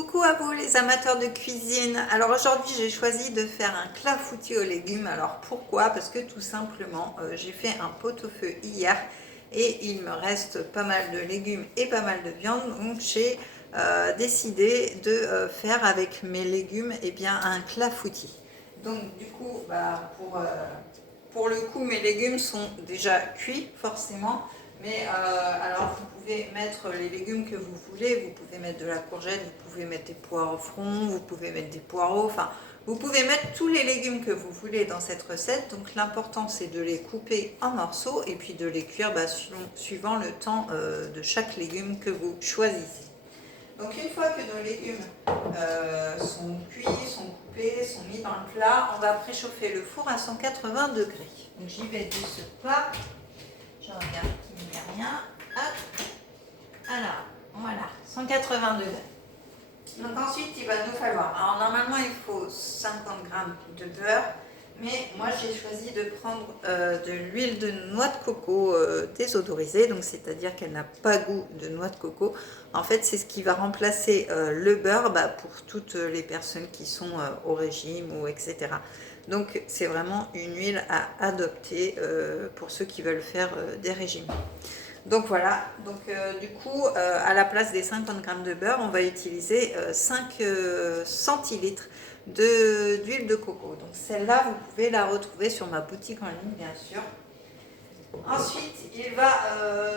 Coucou à vous les amateurs de cuisine. Alors aujourd'hui j'ai choisi de faire un clafoutis aux légumes. Alors pourquoi? Parce que tout simplement j'ai fait un pot-au-feu hier et il me reste pas mal de légumes et pas mal de viande. Donc j'ai décidé de faire avec mes légumes un clafoutis. Donc du coup pour le coup mes légumes sont déjà cuits forcément. Mais alors vous pouvez mettre les légumes que vous voulez, vous pouvez mettre de la courgette, vous pouvez mettre des poivrons, vous pouvez mettre des poireaux, enfin vous pouvez mettre tous les légumes que vous voulez dans cette recette. Donc l'important c'est de les couper en morceaux et puis de les cuire suivant le temps de chaque légume que vous choisissez. Donc une fois que nos légumes sont cuits, sont coupés, sont mis dans le plat, on va préchauffer le four à 180 degrés. Donc j'y vais de ce pas. Je regarde qu'il n'y a rien. Hop. Alors, voilà, 180 degrés. Donc ensuite, il va nous falloir... Alors normalement, il faut 50 g de beurre. Mais moi, j'ai choisi de prendre de l'huile de noix de coco désodorisée. Donc, c'est-à-dire qu'elle n'a pas goût de noix de coco. En fait, c'est ce qui va remplacer le beurre pour toutes les personnes qui sont au régime ou etc. Donc, c'est vraiment une huile à adopter pour ceux qui veulent faire des régimes. Donc voilà, donc du coup, à la place des 50 g de beurre, on va utiliser 5 centilitres d'huile de coco. Donc celle-là, vous pouvez la retrouver sur ma boutique en ligne, bien sûr. Ensuite, il va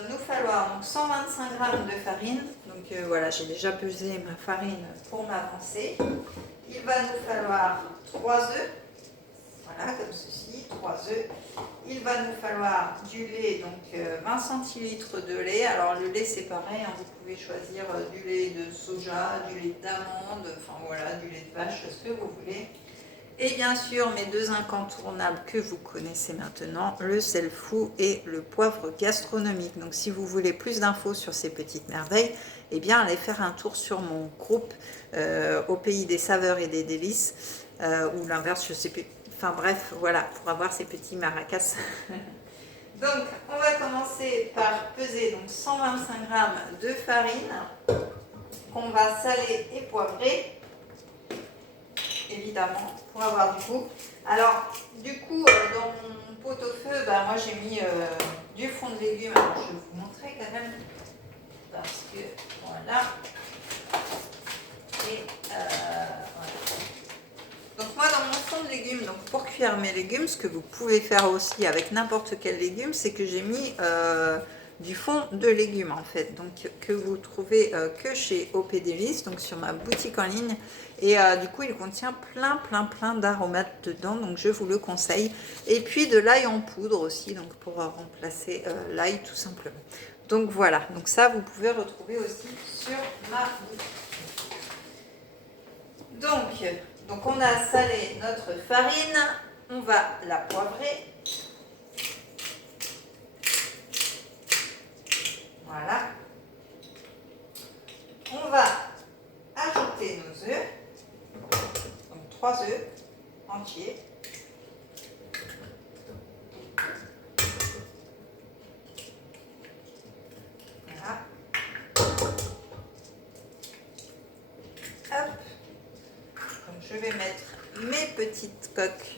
nous falloir donc, 125 g de farine. Donc voilà, j'ai déjà pesé ma farine pour m'avancer. Il va nous falloir 3 œufs. Voilà, comme ceci, 3 œufs. Il va nous falloir du lait, donc 20 centilitres de lait. Alors le lait c'est pareil, hein, vous pouvez choisir du lait de soja, du lait d'amande, enfin voilà, du lait de vache, ce que vous voulez. Et bien sûr mes deux incontournables que vous connaissez maintenant, le sel fou et le poivre gastronomique. Donc si vous voulez plus d'infos sur ces petites merveilles, eh bien allez faire un tour sur mon groupe au pays des saveurs et des délices, ou l'inverse, je sais plus. Enfin bref, voilà, pour avoir ces petits maracas. Donc, on va commencer par peser donc 125 g de farine qu'on va saler et poivrer, évidemment, pour avoir du goût. Alors, du coup, dans mon pot-au-feu, moi j'ai mis du fond de légumes. Alors, je vais vous montrer quand même, parce que voilà. Et voilà. Donc moi dans mon fond de légumes, donc pour cuire mes légumes, ce que vous pouvez faire aussi avec n'importe quel légume, c'est que j'ai mis du fond de légumes en fait, donc que vous trouvez que chez OP Délices, donc sur ma boutique en ligne, et du coup il contient plein d'aromates dedans, donc je vous le conseille. Et puis de l'ail en poudre aussi, donc pour remplacer l'ail tout simplement. Donc voilà, donc ça vous pouvez retrouver aussi sur ma boutique. Donc on a salé notre farine, on va la poivrer. Voilà. On va ajouter nos œufs, donc 3 œufs entiers. Voilà. Hop. Je vais mettre mes petites coques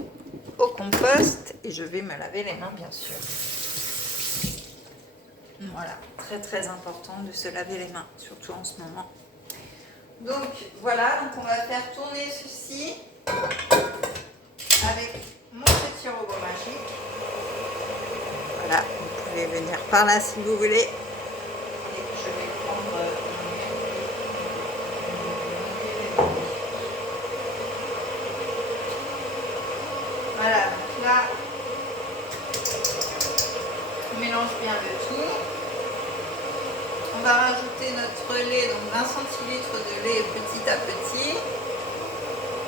au compost et je vais me laver les mains bien sûr. Voilà, très important de se laver les mains, surtout en ce moment. Donc voilà, donc on va faire tourner ceci avec mon petit robot magique. Voilà, vous pouvez venir par là si vous voulez. Et je vais prendre voilà, donc là, on mélange bien le tout. On va rajouter notre lait, donc 20 centilitres de lait petit à petit.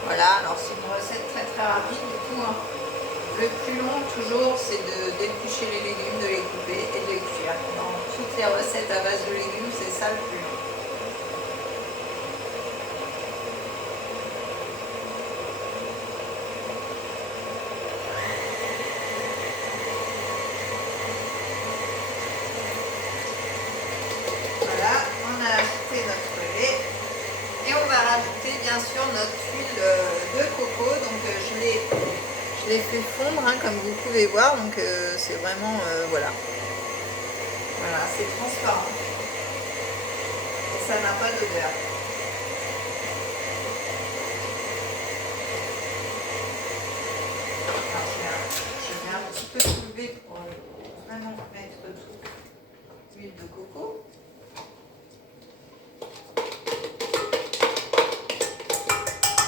Voilà, alors c'est une recette très rapide du coup. Hein. Le plus long toujours, c'est de d'éplucher les légumes, de les couper et de les cuire. Dans toutes les recettes à base de légumes, c'est ça le plus long. Voilà, on a ajouté notre lait et on va bien sûr notre huile de coco. Donc je l'ai fait fondre, hein, comme vous pouvez voir. Donc c'est vraiment, voilà. Voilà, c'est transparent. Et ça n'a pas d'odeur. Je vais un petit peu soulever pour vraiment mettre toute l'huile de coco.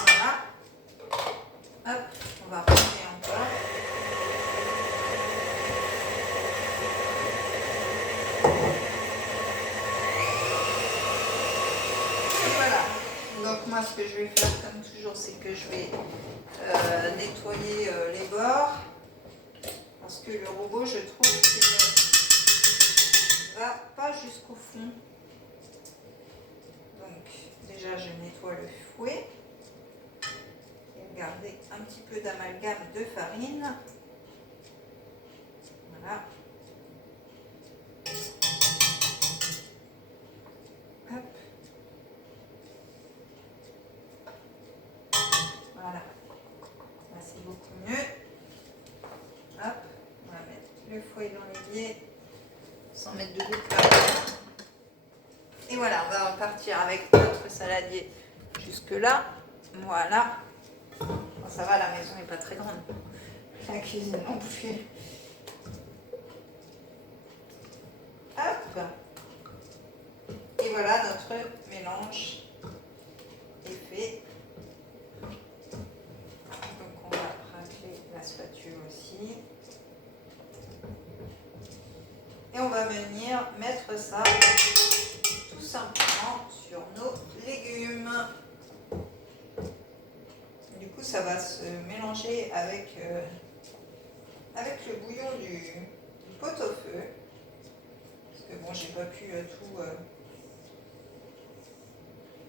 Voilà. Hop, on va remuer encore. Et voilà. Donc moi, ce que je vais faire, comme toujours, c'est que je vais nettoyer les bords. Parce que le robot, je trouve qu'il ne va pas jusqu'au fond. Donc, déjà, je nettoie le fouet. Et garder un petit peu d'amalgame de farine. Voilà. Hop. Voilà. Là, c'est beaucoup mieux. Hop. On va mettre le fouet dans l'évier sans mettre de gouttes par terre. Et voilà, on va repartir avec notre saladier jusque là. Voilà. Bon, ça va, la maison n'est pas très grande. La cuisine non plus. Hop. Et voilà, notre mélange est fait. Donc on va racler la spatule aussi. Et on va venir mettre ça tout simplement sur nos légumes. Du coup, ça va se mélanger avec le bouillon du pot-au-feu. Parce que bon, j'ai pas pu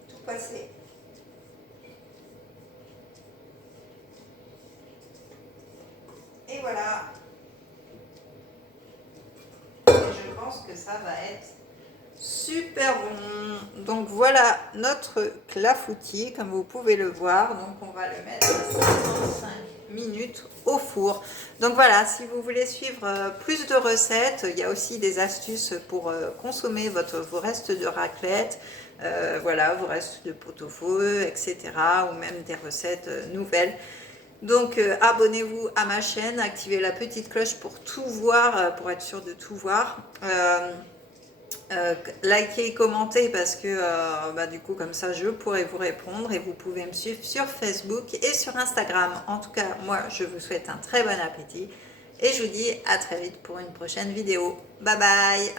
tout passer. Et voilà. Et je pense que ça va être super bon. Donc voilà notre clafoutis, comme vous pouvez le voir. Donc on va le mettre à 55 minutes au four. Donc voilà, si vous voulez suivre plus de recettes, il y a aussi des astuces pour consommer vos restes de raclette. Voilà, vos restes de pot-au-feu, etc. Ou même des recettes nouvelles. Donc abonnez-vous à ma chaîne, activez la petite cloche pour tout voir, pour être sûr de tout voir. Likez et commentez parce que du coup comme ça je pourrai vous répondre et vous pouvez me suivre sur Facebook et sur Instagram. En tout cas, moi je vous souhaite un très bon appétit et je vous dis à très vite pour une prochaine vidéo. Bye bye.